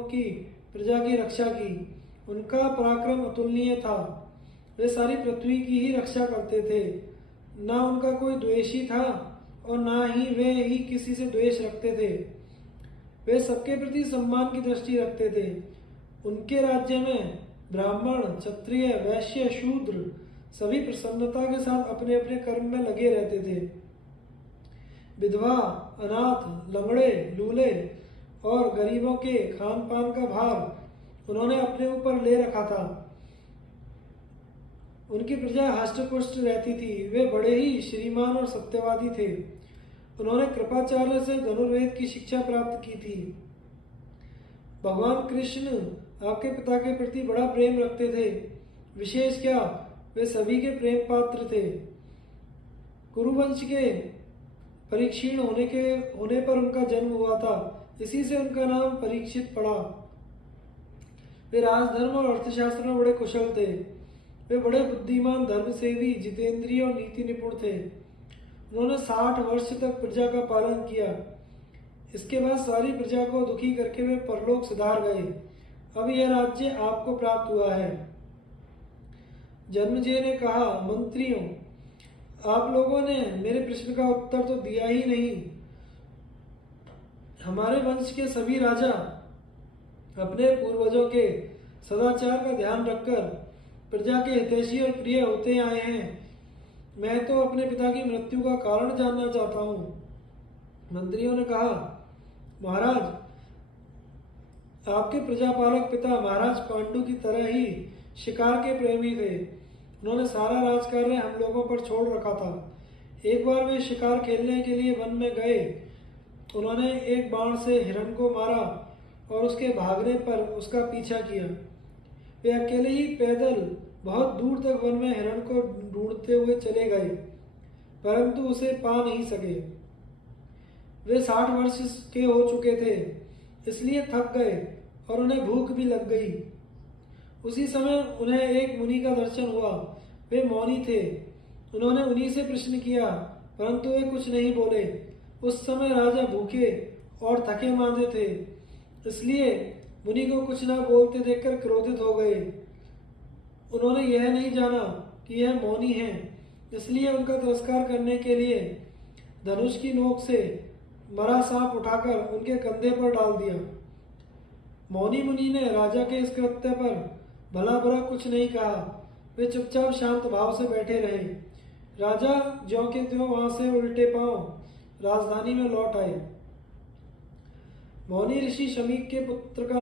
की प्रजा की रक्षा की। उनका पराक्रम अतुलनीय था। वे सारी पृथ्वी की ही रक्षा करते थे। ना उनका कोई द्वेषी था और ना ही वे ही किसी से द्वेष रखते थे। वे सबके प्रति सम्मान की दृष्टि रखते थे। उनके राज्य में ब्राह्मण, क्षत्रिय, वैश्य, शूद्र सभी प्रसन्नता के साथ अपने अपने कर्म में लगे रहते थे। विधवा, अनाथ, लंगड़े, लूले और गरीबों के खान पान का भार उन्होंने अपने ऊपर ले रखा था। उनकी प्रजा हष्ट पुष्ट रहती थी। वे बड़े ही श्रीमान और सत्यवादी थे। उन्होंने कृपाचार्य से धनुर्वेद की शिक्षा प्राप्त की थी। भगवान कृष्ण आपके पिता के प्रति बड़ा प्रेम रखते थे। विशेष क्या, वे सभी के प्रेम पात्र थे। कुरुवंश के परीक्षीण होने पर उनका जन्म हुआ था। इसी से उनका नाम परीक्षित पड़ा। वे राजधर्म और अर्थशास्त्र में बड़े कुशल थे। वे बड़े बुद्धिमान, धर्मसेवी, जितेंद्रिय और नीति निपुण थे। उन्होंने 60 वर्ष तक प्रजा का पालन किया। इसके बाद सारी प्रजा को दुखी करके वे परलोक सिधार गए। अब यह राज्य आपको प्राप्त हुआ है। जन्मेजय ने कहा, मंत्रियों, आप लोगों ने मेरे प्रश्न का उत्तर तो दिया ही नहीं। हमारे वंश के सभी राजा अपने पूर्वजों के सदाचार का ध्यान रखकर प्रजा के हितैषी और प्रिय होते आए हैं। मैं तो अपने पिता की मृत्यु का कारण जानना चाहता हूँ। मंत्रियों ने कहा, महाराज, आपके प्रजापालक पिता महाराज पांडु की तरह ही शिकार के प्रेमी थे। उन्होंने सारा राजकार्य हम लोगों पर छोड़ रखा था। एक बार वे शिकार खेलने के लिए वन में गए। उन्होंने एक बाण से हिरण को मारा और उसके भागने पर उसका पीछा किया। वे अकेले ही पैदल बहुत दूर तक वन में हिरण को ढूंढते हुए चले गए, परंतु उसे पा नहीं सके। वे 60 वर्ष के हो चुके थे, इसलिए थक गए और उन्हें भूख भी लग गई। उसी समय उन्हें एक मुनि का दर्शन हुआ। वे मौनी थे। उन्होंने उन्हीं से प्रश्न किया, परंतु वे कुछ नहीं बोले। उस समय राजा भूखे और थके मांदे थे, इसलिए मुनि को कुछ न बोलते देखकर क्रोधित हो गए। उन्होंने यह नहीं जाना कि यह मौनी है, इसलिए उनका तिरस्कार करने के लिए धनुष की नोक से मरा सांप उठाकर उनके कंधे पर डाल दिया। मौनी मुनि ने राजा के इस कृत्य पर भला बुरा कुछ नहीं कहा। वे चुपचाप शांत भाव से बैठे रहे। राजा ज्यों के त्यों वहां से उल्टे पांव राजधानी में लौट आए। मौनी ऋषि शमीक के पुत्र का